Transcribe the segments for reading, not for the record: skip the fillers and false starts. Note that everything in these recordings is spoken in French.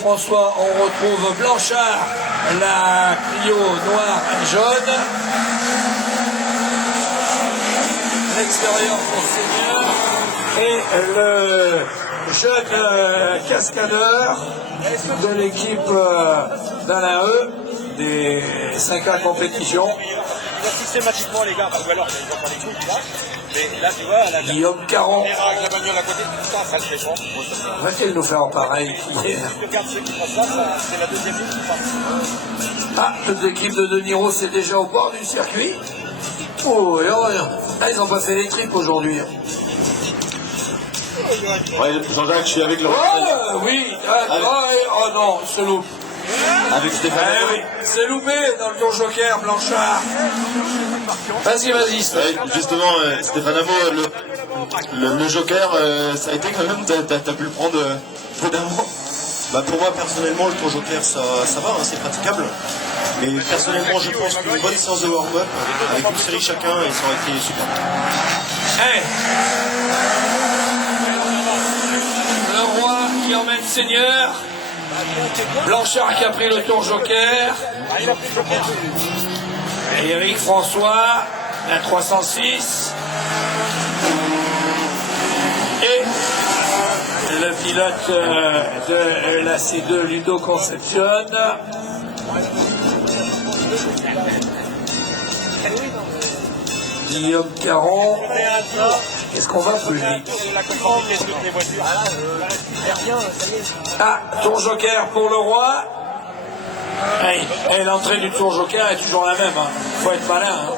François, on retrouve Blanchard, la Clio noire et jaune. L'extérieur pour Seigneur. Et le jeune cascadeur de l'équipe d'Alain E, des 5A compétitions. Systématiquement les gars, parce que alors ils ont pas les coups là, mais là tu vois, là, Guillaume Caron. avec la bagnole à côté, tout ça, ça le fait bon. Va-t-il nous faire en pareil hier? Si tu regardes ceux qui passent là, c'est la deuxième ligne qui passe. Ah, l'équipe de De Niro, c'est déjà au bord du circuit. Oh, et oh, ah, ils ont pas fait les tripes aujourd'hui. Ouais, Jean-Jacques, je suis avec le... Oh, oui, oh non, c'est loupé. Avec Stéphane. Oui, c'est loupé dans le tour Joker, Blanchard. Vas-y, Ouais, Stéphane. justement, Stéphane Amo, le Joker, ça a été quand même, t'as pu le prendre prudemment. Bah pour moi personnellement le tour Joker ça va, hein, c'est praticable. Mais personnellement je pense qu'une bonne séance de warm-up avec une série chacun et ça aurait été super. Hey. Le roi qui emmène Seigneur. Blanchard qui a pris le tour Joker. Et Eric François, la 306. Et le pilote de la C2 Ludo Conception. Guillaume Caron. Est-ce qu'on va plus vite? Ah, tour Joker pour le roi. Hey, l'entrée du tour Joker est toujours la même. Hein. Faut être malin. Hein.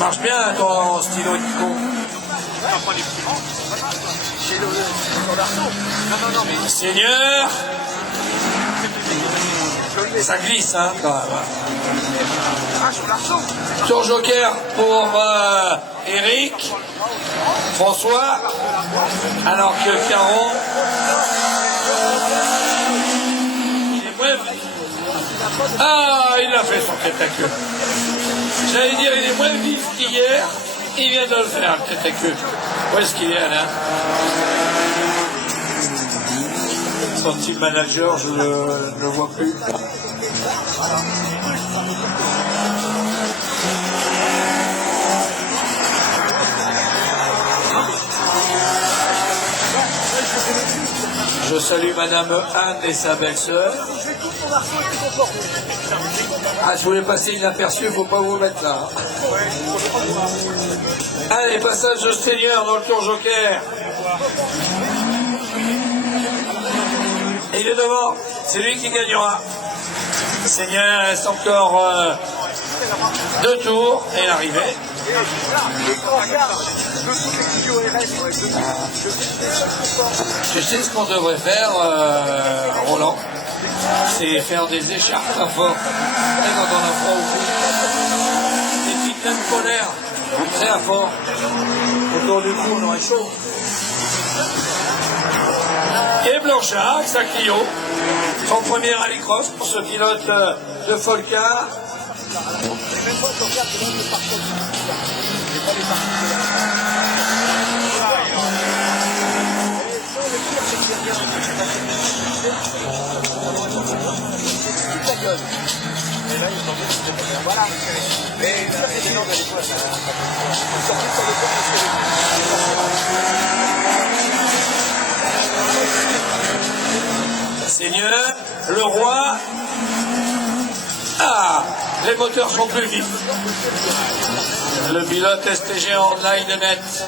Marche bien ton stylo Nico. Seigneur. Ça glisse, hein, quand même. Tour Joker pour Eric. François. Alors que Caron. Ah, il a fait son tête à queue. J'allais dire, il est moins vif qu'hier. Il vient de le faire, le tête à queue. Où est-ce qu'il est, Alain? Son team manager, je ne le vois plus. Je salue Madame Anne et sa belle-sœur. Ah, si vous voulez passer inaperçu, il ne faut pas vous mettre là. Allez, passage de Seigneur dans le tour Joker. Et il est devant, c'est lui qui gagnera. Seigneur reste encore 2 tours et l'arrivée. Tu sais ce qu'on devrait faire, Roland? C'est faire des écharpes à fort. Et quand on a froid au cou, des petites lames polaires, très à fort. Autour du cou, on aurait chaud. Et Blanchard, avec sa Clio, son premier rallycross pour ce pilote de Folcar. Seigneur, le roi. Ah, les moteurs sont plus vifs. Le pilote STG Online net.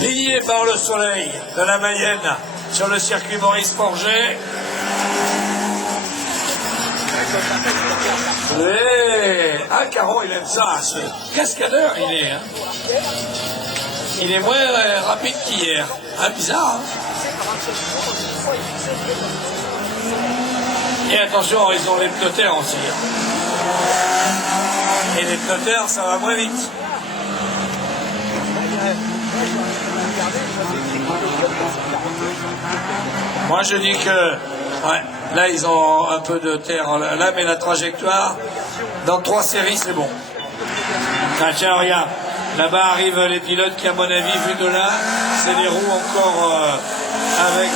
Ligné par le soleil de la Mayenne sur le circuit Maurice Forget. Ah, Caron, il aime ça. Ce cascadeur, il est. Hein. Il est moins rapide qu'hier. Ah, bizarre, hein. Et attention, ils ont les pneumoteurs aussi. Et les pneumoteurs, ça va moins vite. Moi je dis que ouais, là ils ont un peu de terre là, mais la trajectoire dans 3 séries c'est bon. Ah, tiens regarde, là-bas arrivent les pilotes qui à mon avis vu de là c'est les roues encore avec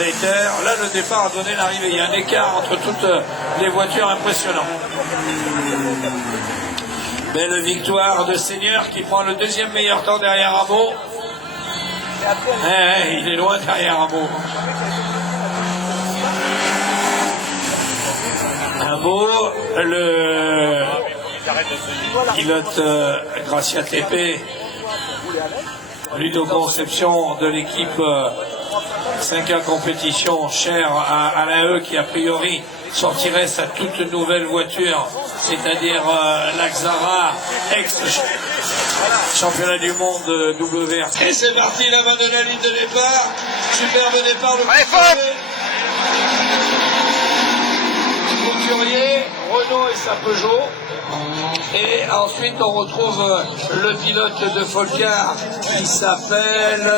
les terres. Là le départ a donné l'arrivée, il y a un écart entre toutes les voitures impressionnant. Belle victoire de Seigneur qui prend le 2e meilleur temps derrière Rameau. Il est loin derrière Rameau. Rameau, le pilote Gracia TP, Ludo Conception de l'équipe 5A Compétition, cher à l'AE qui a priori sortirait sa toute nouvelle voiture, c'est-à-dire l'Axara ex-championnat du monde WRC. Et c'est parti là-bas de la ligne de départ. Superbe départ de Couturier, Renault et sa Peugeot. Et ensuite on retrouve le pilote de Folcar qui s'appelle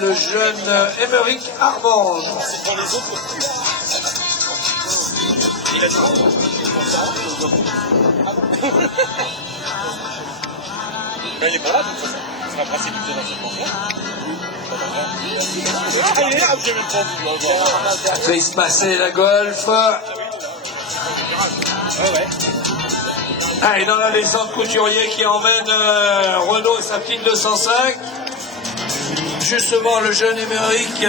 le jeune Émeric Armange. Mais il est pas là, donc ça sera principe de dans cette mention. Fait se passer la Golf. Ah, et dans la descente Couturier qui emmène Renault et sa petite 205. Justement, le jeune Émeric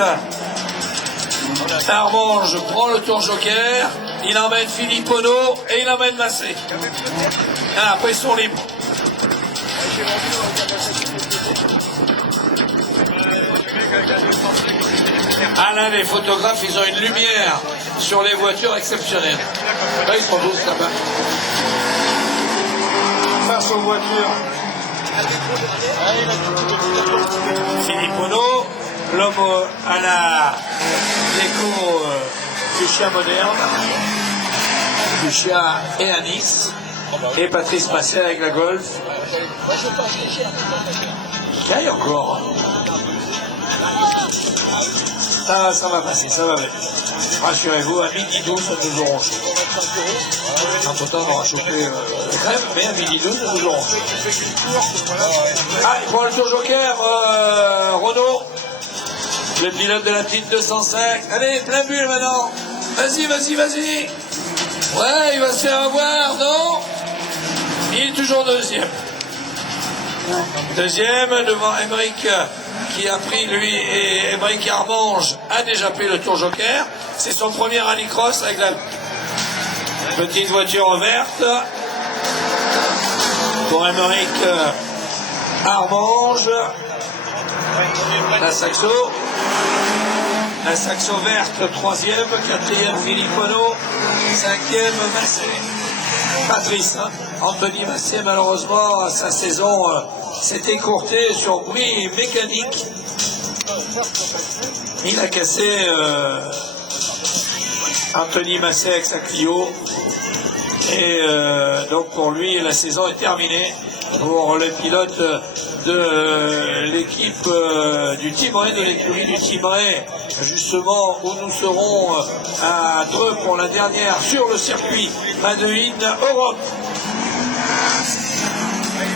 Armange prend le tour joker. Il emmène Philippe Ono et il emmène Massé. Ah, après ils sont libres. Ah là, les photographes, ils ont une lumière sur les voitures exceptionnelle. Là, ils sont tous là-bas. Face aux voitures. Philippe Ono, l'homme à la déco du chien moderne, du chien et à Nice, et Patrice Massé avec la Golf. Caille encore. Ah, ça va passer, ça va venir. Rassurez-vous, à midi 12, nous aurons chaud. Entre temps, on aura chauffé la crème, mais à midi 12, nous aurons chaud. Ah, il prend le tour joker, Renault. Le pilote de la petite 205. Allez, plein bulle maintenant. Vas-y, vas-y, vas-y. Ouais, il va se faire avoir, non? Il est toujours deuxième. Deuxième devant Émeric qui a pris lui, et Émeric Armange a déjà pris le tour joker. C'est son premier rallycross avec la petite voiture verte pour Émeric Armange. La Saxo verte, 3e, 4e Philippe Ono, 5e Massé. Patrice, hein. Anthony Massé, malheureusement, sa saison s'est écourtée sur bruit mécanique. Il a cassé Anthony Massé avec sa Clio. Et donc pour lui, la saison est terminée. Pour le pilote de l'équipe du Thymerais, de l'écurie du Thymerais, justement où nous serons à Dreux pour la dernière sur le circuit Madeline Europe.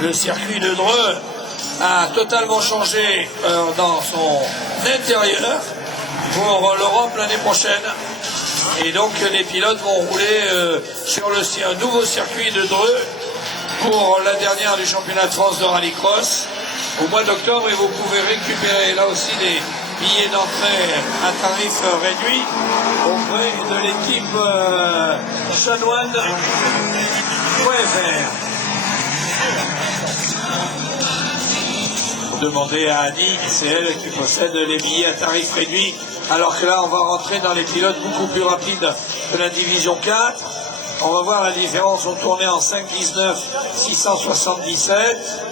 Le circuit de Dreux a totalement changé dans son intérieur pour l'Europe l'année prochaine. Et donc les pilotes vont rouler sur un nouveau circuit de Dreux pour la dernière du championnat de France de rallycross au mois d'octobre, et vous pouvez récupérer là aussi des billets d'entrée à tarif réduit auprès de l'équipe chanoine.fr. Demandez à Annie, c'est elle qui possède les billets à tarif réduit, alors que là on va rentrer dans les pilotes beaucoup plus rapides de la division 4. On va voir la différence, on tournait en 5,19, 677.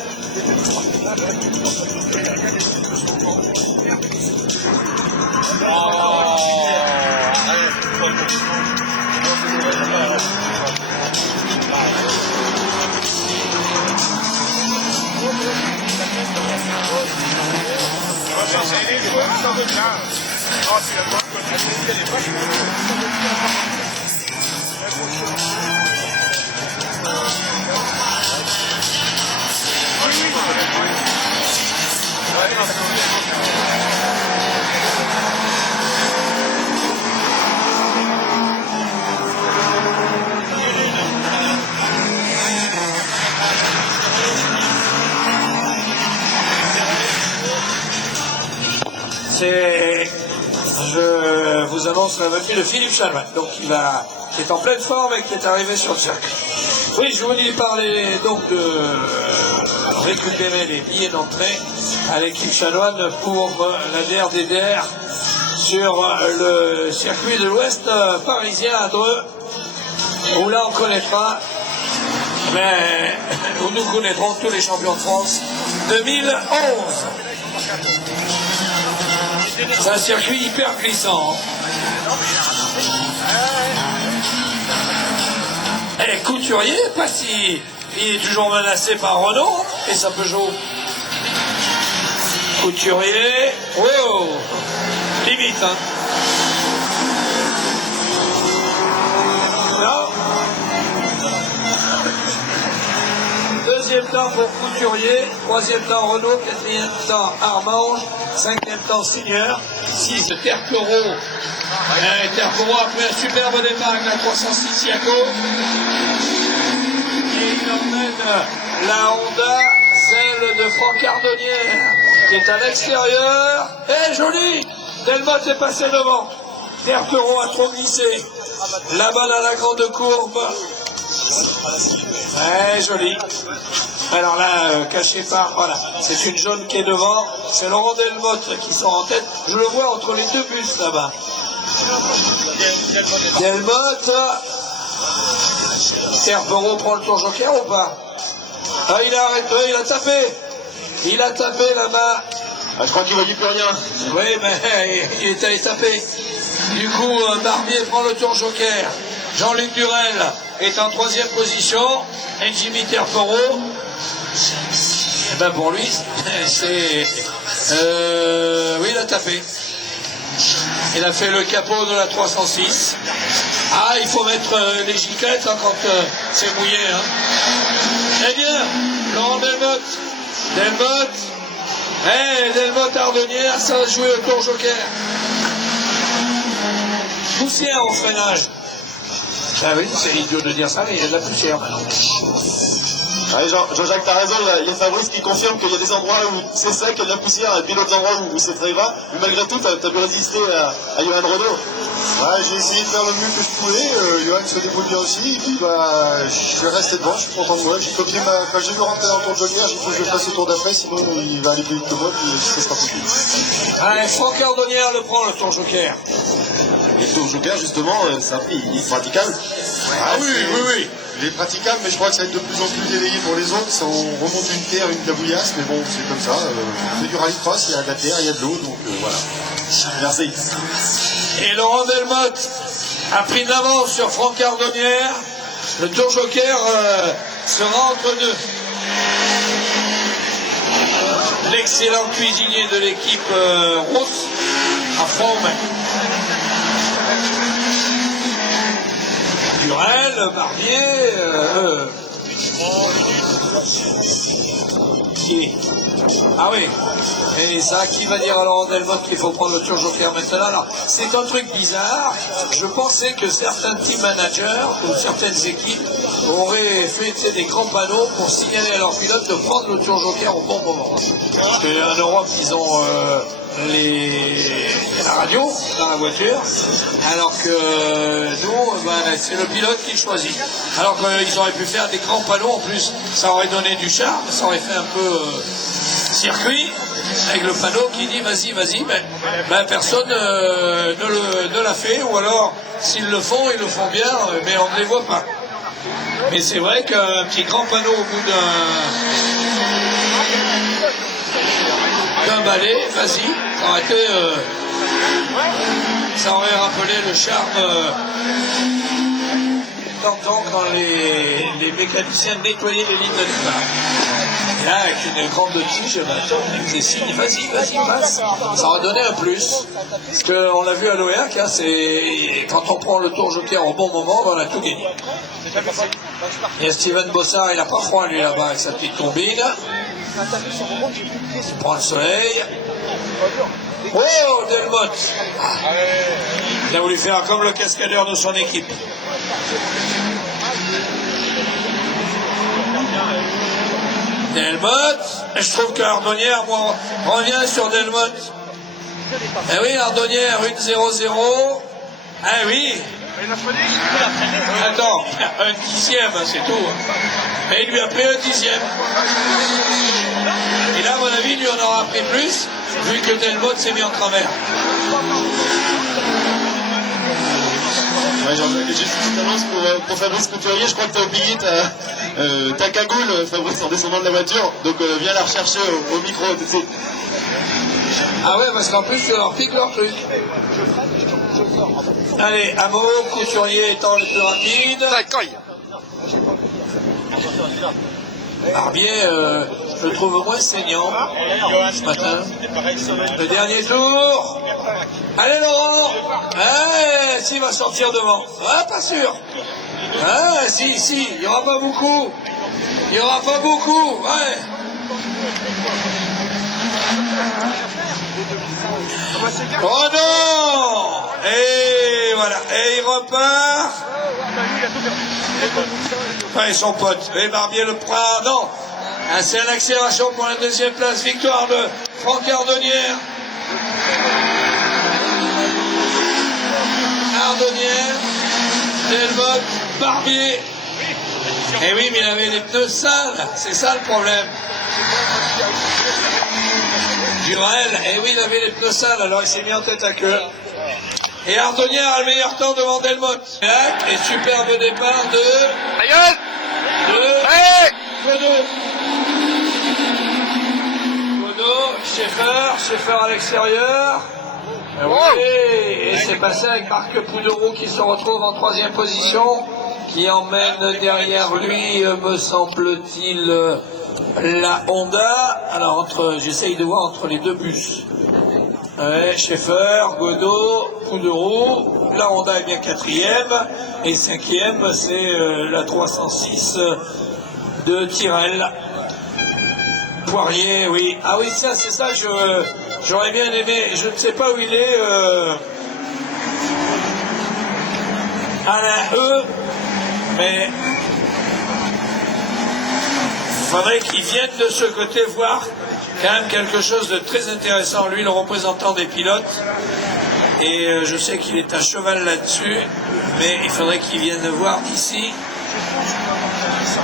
Je vous annonce la venue de Philippe Chanoine, donc qui est en pleine forme et qui est arrivé sur le circuit. Oui, je voulais parler donc de récupérer les billets d'entrée à l'équipe Chanoine pour la DRDDR sur le circuit de l'Ouest parisien à Dreux, où là on connaîtra, mais où nous connaîtrons tous les champions de France 2011. C'est un circuit hyper glissant. Et Couturier, pas si il est toujours menacé par Renault et sa Peugeot. Couturier, wow, limite, hein. Non. Deuxième temps pour Couturier, troisième temps Renault, quatrième temps Armange, cinquième temps Seigneur, 6 de Terpero. Terpero après un superbe départ avec la 306 Yaco. Et il emmène la Honda, celle de Franck Ardonnière, qui est à l'extérieur. Et joli, Delmotte est passé devant. Terpero a trop glissé. Là-bas dans la grande courbe. Ouais, joli. Alors là, caché par, voilà, c'est une jaune qui est devant, c'est Laurent Delmotte qui sort en tête, je le vois entre les deux bus là-bas. Delmotte, Terpero prend le tour joker ou pas? Ah, il a arrêté, il a tapé là-bas. Ah, je crois qu'il ne voyait plus rien. Oui, mais il est allé taper. Du coup, Barbier prend le tour joker. Jean-Luc Durel est en troisième position. Et Jimmy Terpero, eh ben pour lui, c'est... oui, il a tapé. Il a fait le capot de la 306. Ah, il faut mettre les giclettes hein, quand c'est mouillé. Hein. Eh bien, Laurent Delmotte, Delmotte Ardonnière, ça va jouer au tour joker. Poussière au freinage. Ah oui, c'est idiot de dire ça, mais il y a de la poussière maintenant. Ouais, Jean-Jacques, t'as raison, il y a Fabrice qui confirme qu'il y a des endroits où c'est sec, il y a de la poussière, et puis d'autres endroits où c'est très gras. Mais malgré tout, t'as pu résister à Johan Renault. Ouais, j'ai essayé de faire le mieux que je pouvais. Johan se débrouille bien aussi. Et puis, je vais rester devant, je suis content de moi. J'ai copié quand j'ai vu rentrer dans le tour de joker, j'ai dit que je fasse le tour d'après, sinon il va aller plus vite que moi, puis ça sera possible. Allez, Franck Ardonnière le prend, le tour joker. Et le tour joker, justement, il est praticable. Ah oui. Il est praticable, mais je crois que ça va être de plus en plus délayé pour les autres. Ça, on remonte une terre, une tabouillasse, mais bon, c'est comme ça. C'est du rallycross, il y a de la terre, il y a de l'eau, donc voilà. Merci. Et Laurent Delmotte a pris d'avance sur Franck Ardonnière. Le tour joker sera entre deux. L'excellent cuisinier de l'équipe rousse à fond. Durel, Barbier, qui? Ah oui. Et ça, qui va dire à Laurent Delmotte qu'il faut prendre le tour joker maintenant? Alors, c'est un truc bizarre. Je pensais que certains team managers ou certaines équipes auraient fait des grands panneaux pour signaler à leurs pilotes de prendre le tour joker au bon moment. Parce qu'en Europe, ils ont la radio dans la voiture, alors que nous, c'est le pilote qui choisit. Alors qu'ils auraient pu faire des grands panneaux en plus, ça aurait donné du charme, ça aurait fait un peu circuit, avec le panneau qui dit vas-y, mais personne ne l'a fait, ou alors s'ils le font, ils le font bien, mais on ne les voit pas. Mais c'est vrai qu'un petit grand panneau au bout d'un balai, vas-y, ça aurait été, ça aurait rappelé le charme temps quand les mécaniciens nettoyaient les lignes de départ. Et là, avec une grande tige, il faisait signe, vas-y, passe. Ça aurait donné un plus. Parce qu'on l'a vu à l'OEAC, hein, quand on prend le tour joker au bon moment, on a tout gagné. Il y a Steven Bossard, il n'a pas froid lui là-bas avec sa petite combine. Il prend le soleil. Oh, Delmotte! Il a voulu faire comme le cascadeur de son équipe. Delmotte, je trouve que Ardonnière, moi, revient sur Delmotte. Eh oui, Ardonnière, 1-0-0. Ah oui. Attends, un dixième, c'est tout. Mais il lui a pris un dixième. Et là, à mon avis, lui en aura pris plus, vu que Delmotte s'est mis en travers. Ouais, Jean-Jacques, j'ai juste une petite annonce pour Fabrice Couturier. Je crois que tu as oublié ta cagoule, Fabrice, en descendant de la voiture. Donc viens la rechercher au micro. Ah ouais, parce qu'en plus, tu leur piques leur truc. Allez, Amo, Couturier étant le plus rapide. Barbier, je le trouve moins saignant ce matin. Le dernier tour. Allez Laurent. S'il va sortir devant. Ah, pas sûr. Ah, si, il n'y aura pas beaucoup. Ouais. Oh non! Et voilà, et il repart. Et son pote, et Barbier le prend. Non, c'est une accélération pour la deuxième place. Victoire de Franck Ardonnière. Delmotte, Barbier. Et oui, mais il avait les pneus sales, c'est ça le problème. Durel, et oui, il avait les pneus sales, alors il s'est mis en tête à queue. Et Ardonnière a le meilleur temps devant Delmotte. Et superbe départ de Godot, Schaeffer à l'extérieur. Oui, et c'est passé avec Marc Pouderoux qui se retrouve en troisième position, qui emmène derrière lui, me semble-t-il, la Honda. Alors, j'essaye de voir entre les deux bus. Ouais, Schaeffer, Godot, Pouderoux, la Honda est bien quatrième, et cinquième, c'est la 306 de Tyrrell. Poirier, oui. Ah oui, ça, c'est ça, j'aurais bien aimé, je ne sais pas où il est, Alain mais il faudrait qu'il vienne de ce côté voir quand même quelque chose de très intéressant. Lui, le représentant des pilotes, et je sais qu'il est à cheval là-dessus, mais il faudrait qu'il vienne voir ici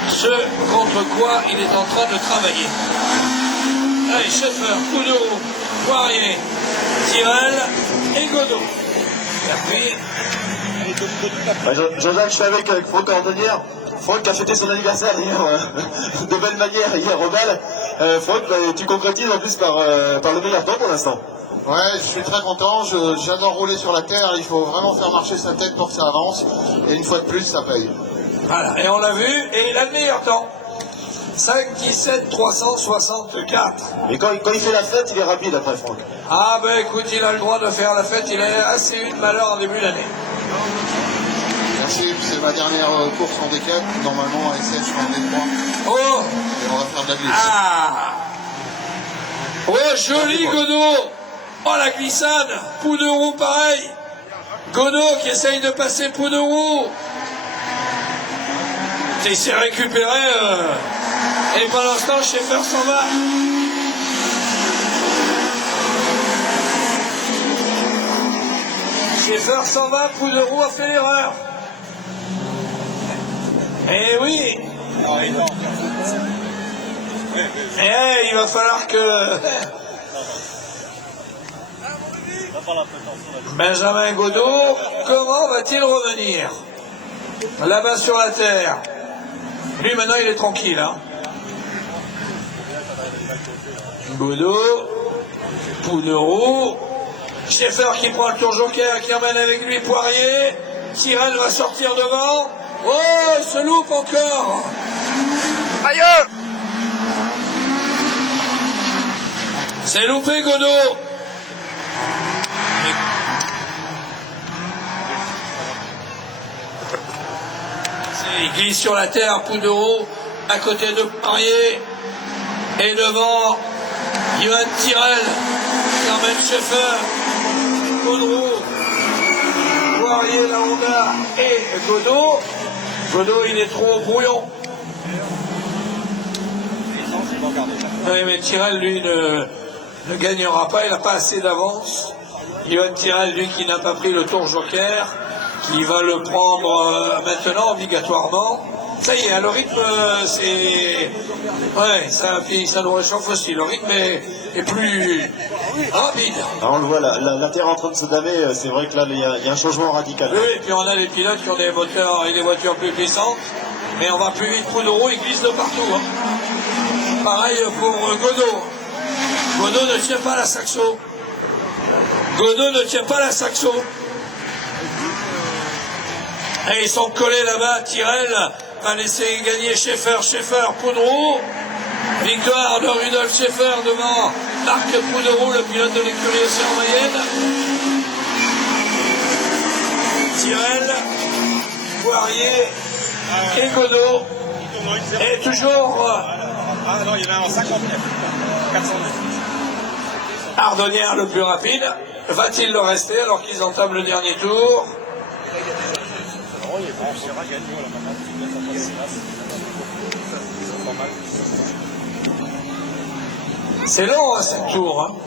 ce contre quoi il est en train de travailler. Allez, Schaeffer, Pouderoux, Poirier, Tyrrell et Godot. Et puis... Jean-Jacques, je suis avec Franck Ardonnière. Franck a fêté son anniversaire hier, de belle manière, hier au bal. Franck, tu concrétises en plus par le meilleur temps pour l'instant. Ouais, je suis très content, j'adore rouler sur la terre, il faut vraiment faire marcher sa tête pour que ça avance, et une fois de plus, ça paye. Voilà, et on l'a vu, et il a le meilleur temps. 5-17 364. Et quand il fait la fête, il est rapide après Franck. Ah ben écoute, il a le droit de faire la fête, il a assez eu de malheur en début d'année. Merci, c'est ma dernière course en D4, normalement à SF je suis en D3. Oh! Et on va faire de la glisse. Ah! Oh, joli Godot! Oh, la glissade! Pouderoux pareil! Godot qui essaye de passer Pouderoux! Il s'est récupéré, et pendant ce temps, Schaeffer s'en va. Schaeffer s'en va, Pouderoux a fait l'erreur. Eh oui! Il va falloir que Benjamin Godot, comment va-t-il revenir? Là-bas sur la terre. Lui maintenant il est tranquille. Hein. Godot, Pouderoux, Schaeffer qui prend le tour joker, qui emmène avec lui Poirier. Tyrrell va sortir devant. Oh, il se loupe encore. Aïe! C'est loupé, Godot. Il glisse sur la terre, Poudreau, à côté de Poirier. Et devant, Johan Tyrrell, Carmen Schaeffer, Poudreau, Poirier, la Honda et Godot. Godot, il est trop brouillon. Oui, mais Tyrrell, lui, ne gagnera pas, il n'a pas assez d'avance. Johan Tyrrell, lui, qui n'a pas pris le tour joker, qui va le prendre maintenant, obligatoirement. Ça y est, le rythme, c'est... Ouais, ça nous réchauffe aussi. Le rythme est plus rapide. Alors, on le voit, la terre en train de se damer, c'est vrai que là, il y a un changement radical. Oui, et puis on a des pilotes qui ont des moteurs et des voitures plus puissantes, mais on va plus vite. Poudreau, il glisse de partout. Hein. Pareil pour Godot. Godot ne tient pas la saxo. Godot ne tient pas la saxo. Et ils sont collés là-bas. Tyrrell va laisser gagner Schaeffer, Poudreau. Victoire de Rudolf Schaeffer devant Marc Poudreau, le pilote de l'écurie Océan Mayenne. Tyrrell, Poirier et Godot. Et toujours Ah non, il y en a un 59. 409. Ardonnière le plus rapide. Va-t-il le rester alors qu'ils entament le dernier tour? C'est long, hein, 7 tours.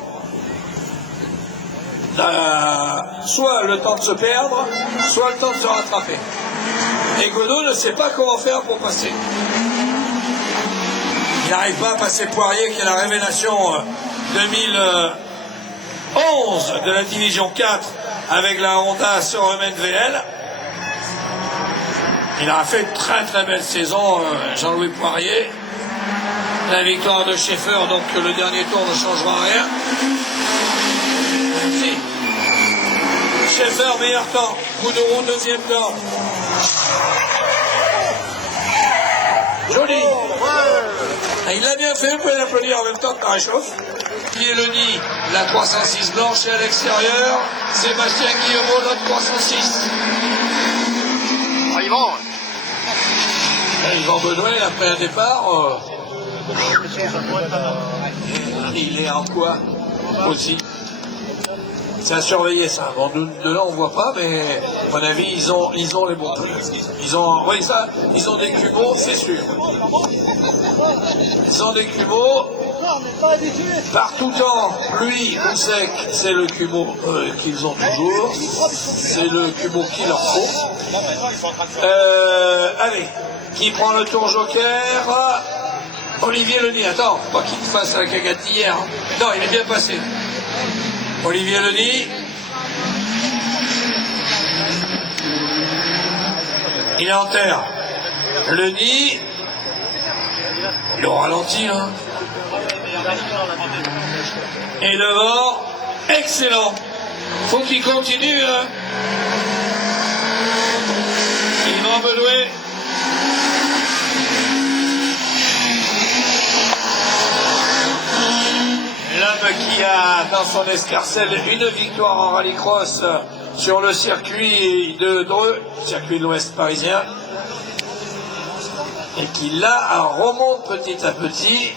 Hein. Soit le temps de se perdre, soit le temps de se rattraper. Et Godot ne sait pas comment faire pour passer. Il n'arrive pas à passer Poirier, qui est la révélation 2011 de la division 4 avec la Honda Soremen VL. Il a fait une très très belle saison, Jean-Louis Poirier. La victoire de Schaeffer, donc le dernier tour ne changera rien. Si. Schaeffer, meilleur temps. Poudreau, deuxième temps. Joli. Et il l'a bien fait, vous pouvez l'applaudir en même temps que ça réchauffe. Pieloni, la 306 blanche et à l'extérieur. Sébastien Guillemot, notre 306. Ah, Yvan. Et Yvan Benoît, après un départ, il est en quoi aussi. C'est à surveiller ça. Bon, de là on voit pas, mais à mon avis ils ont les bons pneus. Ils ont des cubos, c'est sûr. Ils ont des cubos. Par tout temps, pluie ou sec, c'est le cubo qu'ils ont toujours. C'est le cubo qu'il leur faut. Allez, qui prend le tour joker? Olivier Leny, attends, pas qu'il te fasse la cagate d'hier. Hein. Non, il est bien passé. Olivier Leny. Il est en terre. Leny. Il est au ralenti, hein. Et devant, excellent. Faut qu'il continue, hein. Yvan Bedoué. L'homme qui a dans son escarcelle une victoire en rallycross sur le circuit de Dreux, circuit de l'Ouest parisien, et qui là remonte petit à petit.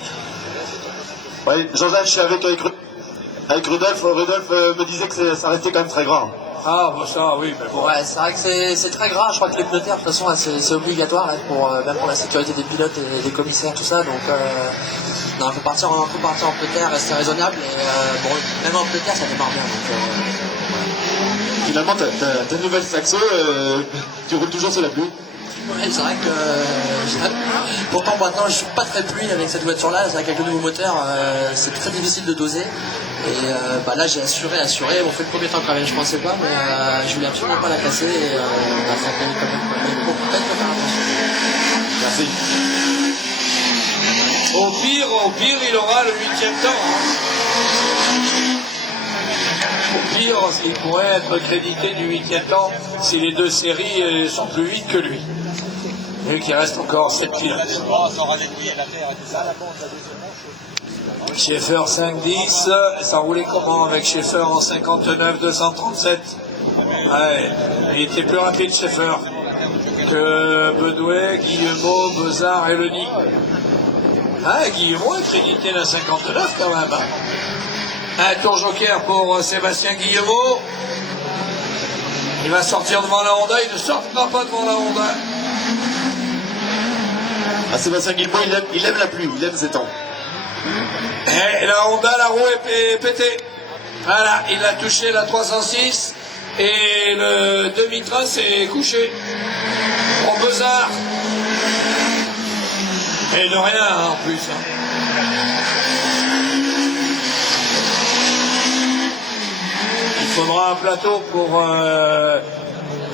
Oui, Jean-Jacques, je suis avec Rudolf. Rudolf me disait que ça restait quand même très grand. Ah, bon, ça, oui, mais bon. Ouais, c'est vrai que c'est très gras. Je crois que les pneus terre, de toute façon, c'est obligatoire là, même pour la sécurité des pilotes et des commissaires, tout ça. Donc, non, il faut partir en pneu terre, rester raisonnable. Et bon, même en pneu terre, ça démarre bien. Donc, Finalement, ta nouvelle saxo, tu roules toujours sur la pluie. ouais, c'est vrai que pourtant maintenant je suis pas très pluie avec cette voiture-là. C'est vrai qu'avec le nouveau moteur, c'est très difficile de doser. Et là j'ai assuré. On fait le premier temps quand même, je pensais pas, mais je voulais absolument pas la casser. Et ça fait quand même. Mais bon, peut-être faut faire attention. Merci. Au pire, il aura le 8e temps. Hein. pire, il pourrait être crédité du 8e temps si les deux séries sont plus vite que lui. Et qu'il reste encore 7 pilotes. Schaeffer 5-10, ça roulait comment avec Schaeffer en 59-237? Ouais, il était plus rapide Schaeffer que Bedouet, Guillemot, Bezard et Leni. Ah, Guillemot est crédité la 59 quand même. Un tour joker pour Sébastien Guillemot. Il va sortir devant la Honda, il ne sortira pas devant la Honda. Ah, Sébastien Guillemot, il aime la pluie, il aime ses temps. Et la Honda, la roue est pétée. Voilà, il a touché la 306 et le demi-train s'est couché. Pour Bezard. Et de rien hein, en plus. Hein. Il faudra un plateau pour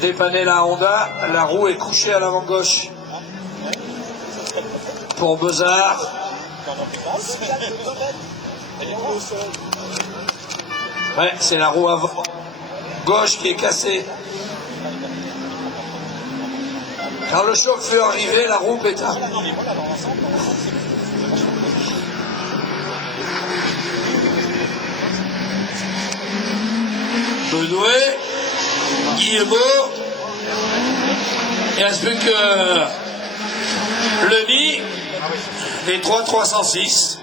dépanner la Honda. La roue est couchée à l'avant gauche. Pour Bezard. Ouais, c'est la roue avant gauche qui est cassée. Quand le choc fut arrivé, la roue péta. Bedouet, Guillemot, il ne reste plus que Leni, les 306.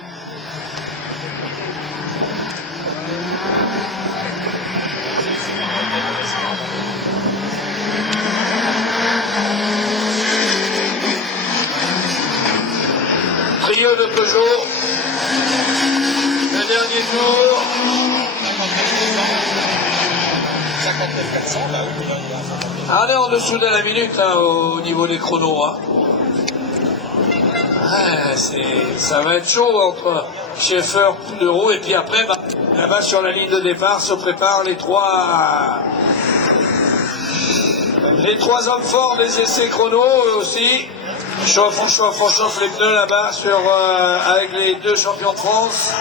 Trio de Peugeot, le dernier tour. Ah, on est en dessous de la minute hein, au niveau des chronos. Hein. Ah, ça va être chaud entre Schaeffer, Poudreau et puis après, bah, là-bas sur la ligne de départ se préparent les trois hommes forts des essais chronos eux aussi. On chauffe les pneus là-bas avec les deux champions de France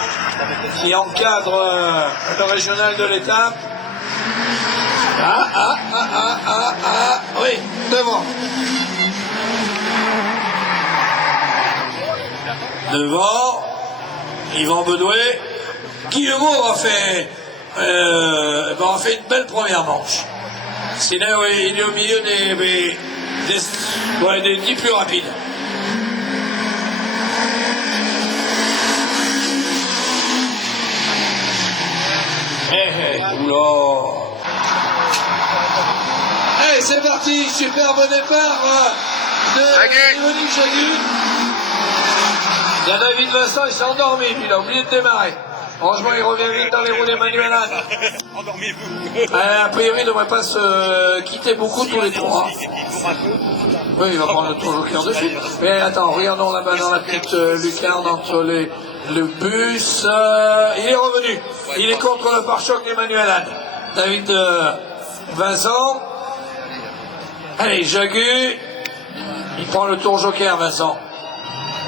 qui encadrent le régional de l'étape. Oui, devant. Devant, Yvan Bedouet. Guillemot a fait une belle première manche. Sinon, oui, il est au milieu des 10 plus rapides. Oula. Hey, c'est parti, superbe départ de Yvonique Jagu. Il y a David Vincent, il s'est endormi, puis il a oublié de démarrer. Franchement, il revient vite dans les roues d'Emmanuel Anne. Endormez-vous. A priori, il ne devrait pas se quitter beaucoup tous les trois. Oui, il va prendre le tour joker de suite. Mais attends, regardons là-bas dans la petite lucarne entre le bus. Il est revenu. Il est contre le pare-choc d'Emmanuel Anne. David Vincent. Allez, Jagu. Il prend le tour joker, Vincent.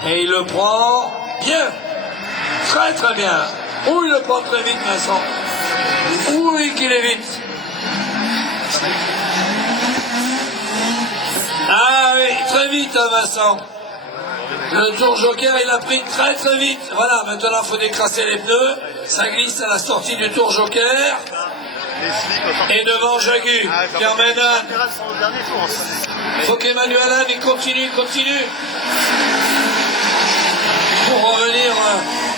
Et il le prend bien. Très très bien. Ouh, il le prend très vite, Vincent. Oui, qu'il est vite. Ah oui, très vite, hein, Vincent. Le tour joker, il l'a pris très très vite. Voilà, maintenant, il faut décrasser les pneus. Ça glisse à la sortie du tour joker. Et devant Jagu, qui emmène Anne. Il faut qu'Emmanuel Anne, il continue. Pour revenir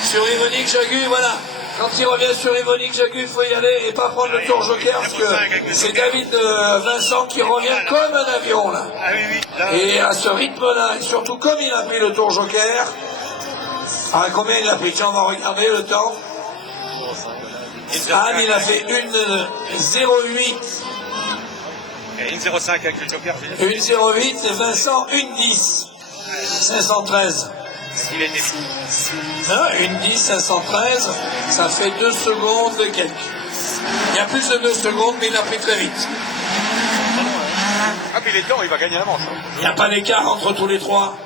sur Yvonique Jagu, voilà. Quand il revient sur Yvonique Jagu, il faut y aller et pas prendre le tour joker parce que c'est David Vincent qui revient comme un avion là. Et à ce rythme-là, et surtout comme il a pris le tour joker, à combien il a pris? Tiens, on va regarder le temps. Anne, il a fait 1,08. Et 1,05 avec le joker. 1,08 et Vincent 1,10. 513. Il était fou. 1,10, 513, ça fait 2 secondes et quelques. Il y a plus de 2 secondes, mais il a pris très vite. Ah, puis il est temps, il va gagner la manche. Il n'y a pas d'écart entre tous les trois.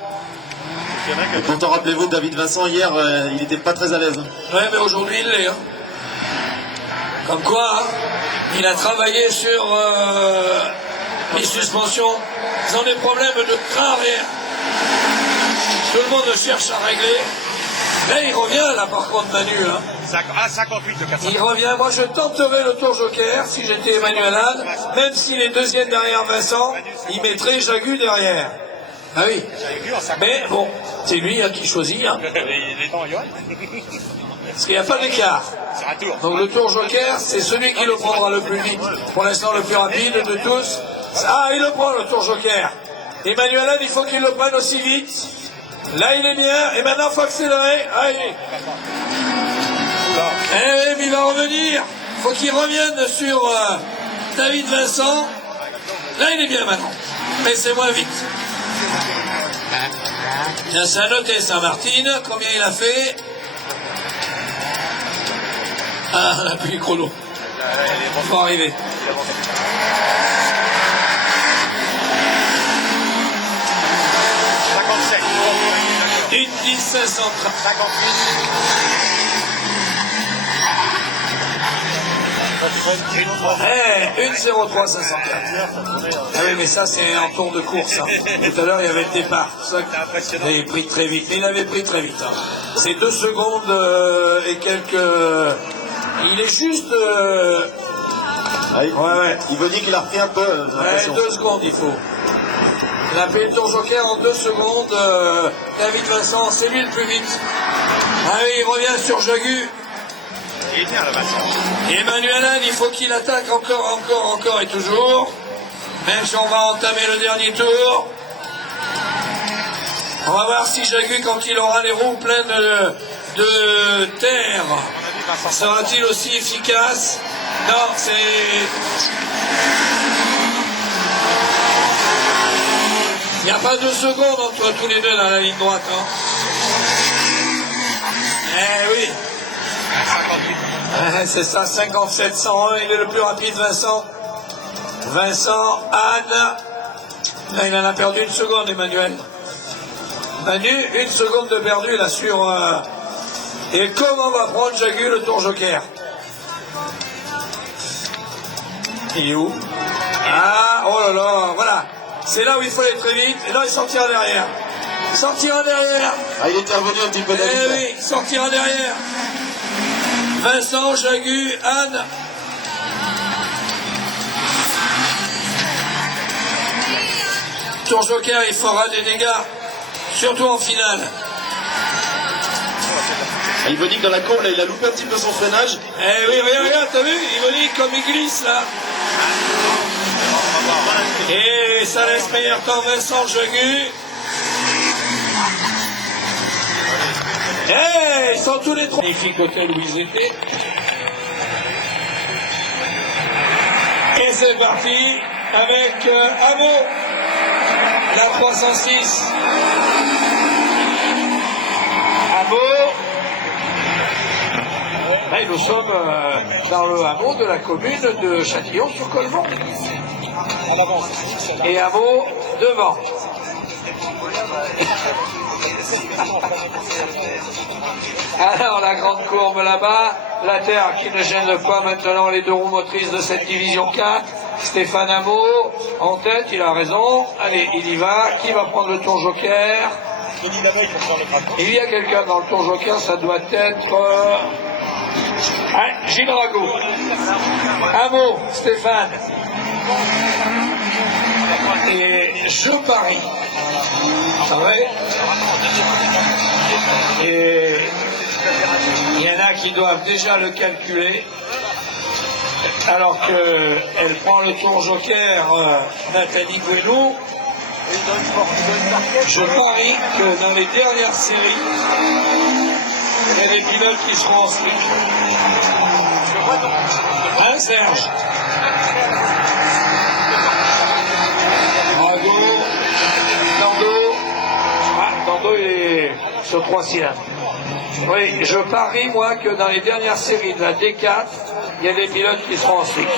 Et pourtant, rappelez-vous, David Vincent, hier, il n'était pas très à l'aise. Ouais, mais aujourd'hui, il l'est. Hein. Comme quoi, hein. Il a travaillé sur les suspensions. Ils ont des problèmes de train arrière. Tout le monde cherche à régler. Là, il revient, là, par contre, Manu. Hein. 58 de 400. Il revient. Moi, je tenterais le tour joker si j'étais Emmanuel Anne. Même s'il est deuxième derrière Vincent, il mettrait Jagu derrière. Ah oui. Mais bon, c'est lui hein, qui choisit. Hein. Les temps, Johan. Parce qu'il n'y a pas d'écart. C'est un tour. Donc le tour joker, c'est celui qui le prendra le plus vite. Pour l'instant, le plus rapide de tous. Ah, il le prend, le tour joker. Emmanuel Anne, il faut qu'il le prenne aussi vite. Là, il est bien. Et maintenant, il faut accélérer. Allez. Eh, mais il va revenir. Il faut qu'il revienne sur David Vincent. Là, il est bien maintenant. Mais c'est moins vite. Tiens, c'est à noter, Saint-Martin. Combien il a fait? Ah, on a plus le chrono. Il faut arriver. Une 10 530. 58. 1,03 504. Ah oui, mais ça, c'est en tour de course. Hein. Tout à l'heure, il y avait le départ. Ça, il avait pris très vite. Mais il avait pris très vite. Hein. C'est 2 secondes et quelques... Il est juste... Ouais. Il veut dire qu'il a repris un peu. Ouais, 2 secondes, il faut. Il a payé le tour joker en 2 secondes. David Vincent, c'est lui le plus vite. Ah oui, il revient sur Jagu. Il est bien, le Vincent. Et Emmanuel Anne, il faut qu'il attaque encore et toujours. Même si on va entamer le dernier tour. On va voir si Jagu, quand il aura les roues pleines de terre, sera-t-il aussi efficace? Non, c'est... Il n'y a pas 2 secondes entre tous les deux dans la ligne droite. Hein. Eh oui. 58. C'est ça, 57, 101. Il est le plus rapide, Vincent. Vincent, Anne. Là, il en a perdu 1 seconde, Emmanuel. Manu, 1 seconde de perdu, là, sur... Et comment va prendre Jagu le tour joker? Il est où? Ah, oh là là, voilà. C'est là où il faut aller très vite. Et là, il sortira derrière. Il sortira derrière. Ah, il était revenu un petit peu David. Eh oui, il sortira derrière. Vincent, Jagu, Anne. Tour joker, il fera des dégâts. Surtout en finale. Il veut dire que dans la courbe, là, il a loupé un petit peu son freinage. Eh oui, regarde, t'as vu? Il veut dire comme il glisse, là. Et ça laisse meilleur temps Vincent Jagu. Eh, ils sont tous les trois. Magnifique hôtel où ils étaient. Et c'est parti avec Amo, la 306. Amo. Là, nous sommes dans le hameau de la commune de Châtillon-sur-Colmont. Et Amo devant. Alors la grande courbe là-bas, la terre qui ne gêne pas maintenant les 2 roues motrices de cette division 4. Stéphane Amo en tête, il a raison. Allez, il y va. Qui va prendre le tour joker? Il y a quelqu'un dans le tour joker, ça doit être... Gilles Rago. Amo, Stéphane. Et je parie. C'est vrai? Et il y en a qui doivent déjà le calculer. Alors qu'elle prend le tour joker, Nathalie Gouelou. Je parie que dans les dernières séries, il y a des pilotes qui seront en slip. Hein, Serge? Drago, Nando est sur 3 cylindres. Oui, je parie, moi, que dans les dernières séries de la D4, il y a des pilotes qui seront en slip.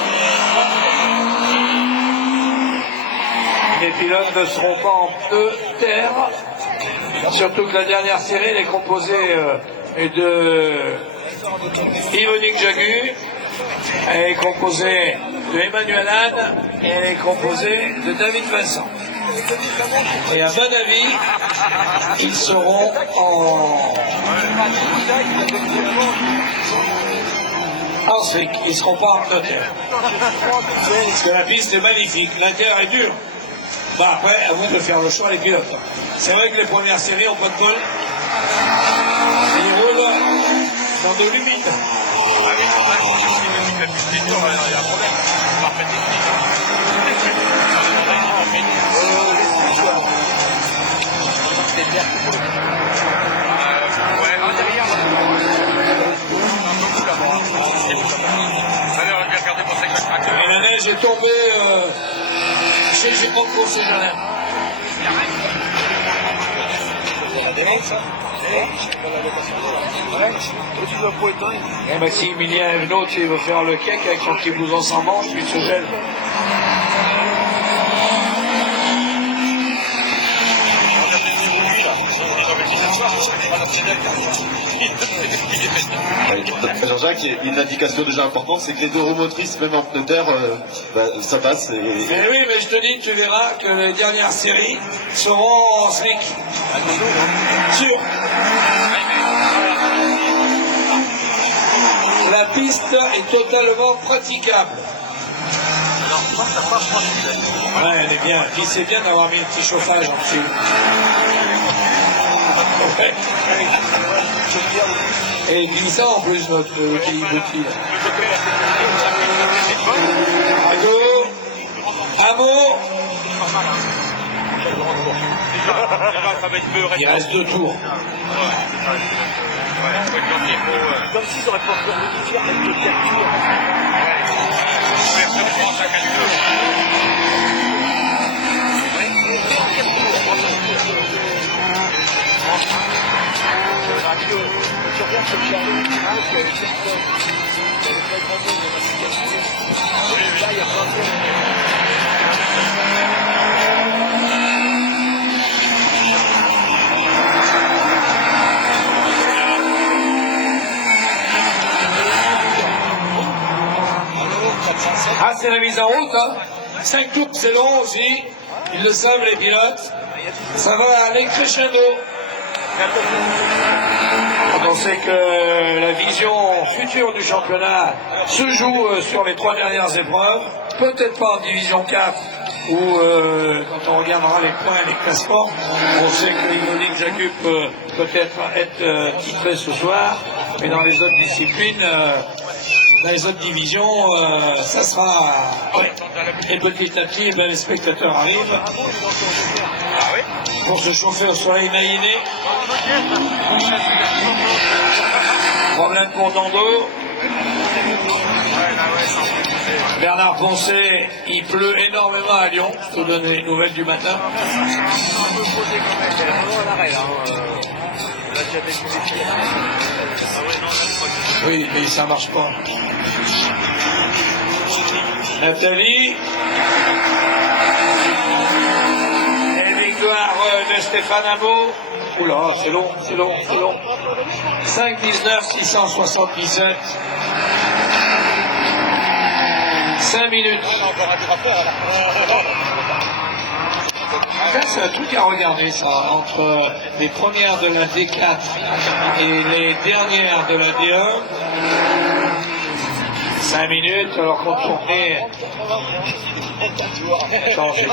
Les pilotes ne seront pas en pneus terre, surtout que la dernière série elle est composée de Yvonique Jagu, Elle est composée de Emmanuel Anne et elle est composée de David Vincent. Et à mon avis, ils seront en Slick, ils ne seront pas en Angleterre. Parce que la piste est magnifique, l'intérieur est dur. Bah après, à vous de faire le choix les pilotes. C'est vrai que les premières séries n'ont pas de bol. Ils roulent dans de l'humide. Ah oui, c'est vrai, si la piste est dure, il y a un problème. On va remettre des Et la neige est tombée chez Gipocco, c'est Jalin. Et Maximilien Evenot, il veut faire le cake avec son petit blouson sans manche, puis il se gèle. Jean-Jacques, il y a une indication déjà importante, c'est que les deux roues motrices, même en pneu terre, ça passe. Mais oui, mais je te dis, tu verras que les dernières séries seront en slick. Sûr. La piste est totalement praticable. Ouais, elle est bien. Puis c'est bien d'avoir mis un petit chauffage en dessus. Ouais. Et glissant en plus, notre petit boutique. Hameau. Il reste 2 tours. Comme s'ils auraient pas encore modifié avec le calcul. Ah, c'est la mise en route, hein. 5 tours, c'est long aussi. Ils le savent, les pilotes. Ça va aller crescendo. On sait que la vision future du championnat se joue sur les 3 dernières épreuves. Peut-être pas en division 4, où quand on regardera les points et les classements, on sait que Yvonne Jacup peut peut-être être titré ce soir. Mais dans les autres disciplines, dans les autres divisions, ça sera... Ouais. Et petit à petit, ben, les spectateurs arrivent pour se chauffer au soleil naïné. Problème pour Dando. Bernard Poncet, il pleut énormément à Lyon. Je te donne les nouvelles du matin. Oui, mais ça marche pas. Nathalie. Et victoire de Stéphane Hameau. Oula, c'est long, c'est long, c'est long. 5-19, 677. 5 minutes. C'est un truc à regarder, ça, entre les premières de la D4 et les dernières de la D1. 5 minutes, alors qu'on tournait. Attends, j'ai